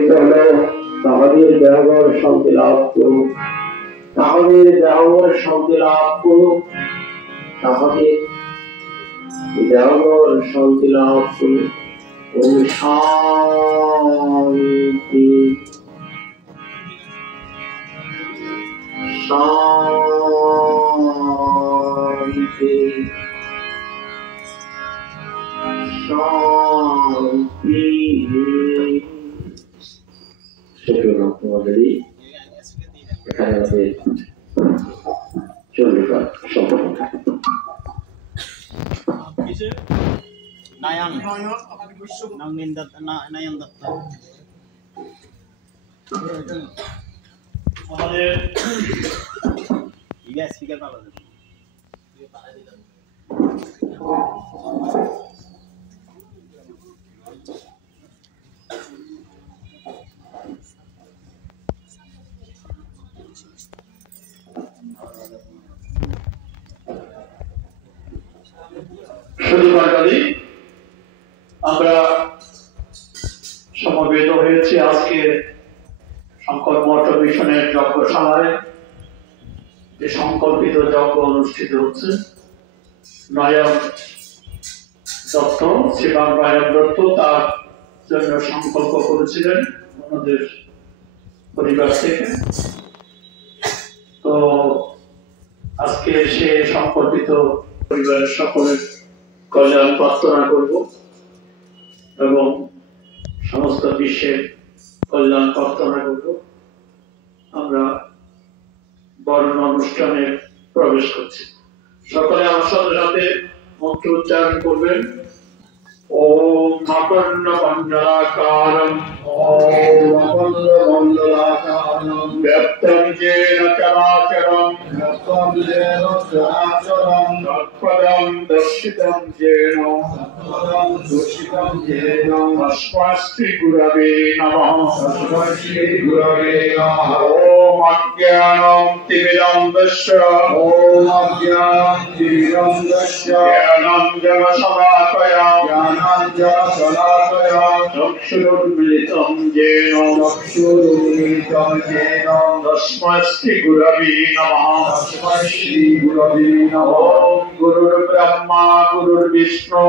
পবিত্র হলো তাহাদের দেহগর শান্তি লাভ করুক, তাহাদের দেহগর শান্তি লাভ করুক, তাহাদের দেহগর শান্তি লাভ করুক। ওম শান্তি শান্তি শান্তি। সুতরাং তোমাদেরই এখানে আমাদের চন্দ্রিকা সম্পন্ন নায়ান নায়ান দত্ত আমাদের স্পিকার পাওয়া যাবে। আমরা সমবেত হয়েছি আজকে শঙ্কর মঠ মিশনের যজ্ঞশালায়। যে সংকল্পিত যজ্ঞ অনুষ্ঠিত হচ্ছে, নয়ন দত্ত, শ্রীমান নয়ন দত্ত তার জন্য সংকল্প করেছিলেন আমাদের পরিবার থেকে। তো আজকে সে সংকল্পিত পরিবারের সকলের কল্যাণ প্রার্থনা করব এবং সমস্ত বিশ্বের কল্যাণ প্রার্থনা করব। আমরা বরণ অনুষ্ঠানে প্রবেশ করছি। সকলে আমার সাথে সাথে মন্ত্র উচ্চারণ করবেন। ওম আকর্ণ মণ্ডলাকারম ব্যক্তং যেন চরাচরম তৎপদং দর্শিতং যেন তস্মৈ গুরবে নমঃ। ওম অজ্ঞানং তিমিরন্ধস্য জ্ঞানঞ্জন শলাকয়া চক্ষুरुन्मिलितं येन तस्मै गुरवे नमः। ओम गुरुर्ब्रह्मा गुरुर्विष्णु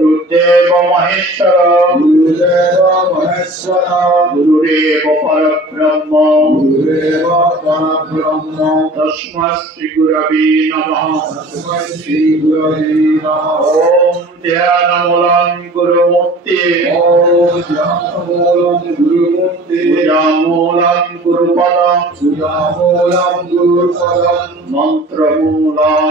गुरुदेव महेश्वर गुरुरेव परब्रह्म तस्मै गुरवे नमः। ओम ध्यानमूलं गुरुमूर्ति पूजामूलं गुरुपदं मंत्रमूलं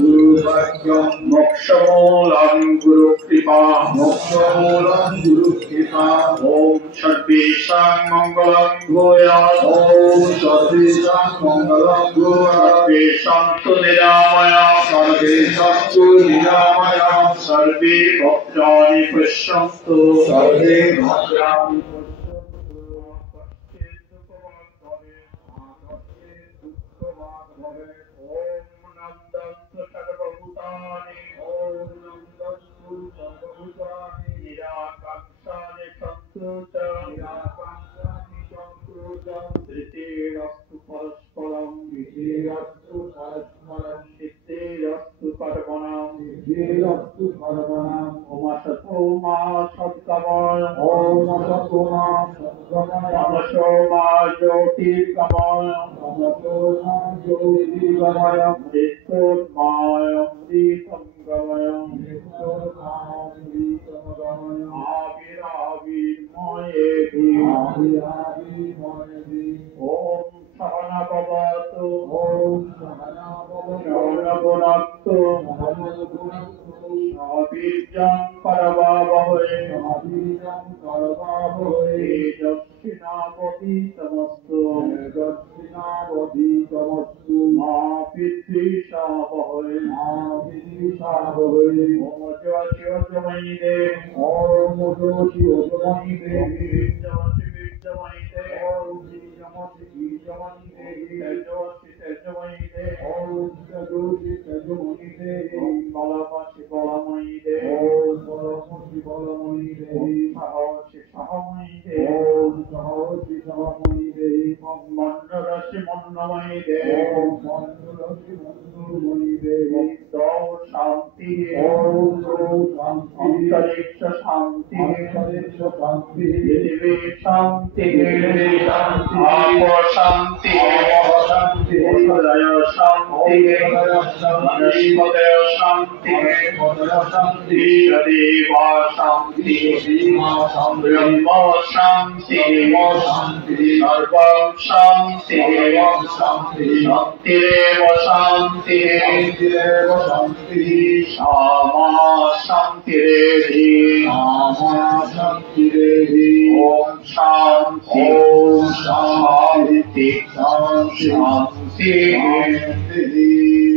गुरुर्वाक्यं मोक्षमूलं गुरुकृपा ओम सर्वेषां मङ्गलं भूयात् सर्वेषां तु निरामया सर्वे भद्राणि पश्यन्तु ফলময়ী দেহি সাহসী সহময়ী দেব ওম সহসী সহময়ী দেহি মন্ডরসি মন্ডময়ী দেব ওম মন্ডলসি মন্ডলময়ী দেহি শান্তি ওম শান্তি অন্তরিক্ষ শান্তি অন্তরিক্ষ শান্তি পৃথিবীর শান্তি শান্তি আপ শান্তি শান্তি হৃদয় শান্তি মনস্পদয় শান্তি শান্তি দেব শান্তি ব্রহ্ম শান্তি সর্বং শান্তি শান্তিরেব শান্তি শান্তি শ্যামা শান্তিরেধি শান্তি দেহি ওম শান্তি ওম শান্তি শান্তি শান্তি শান্তি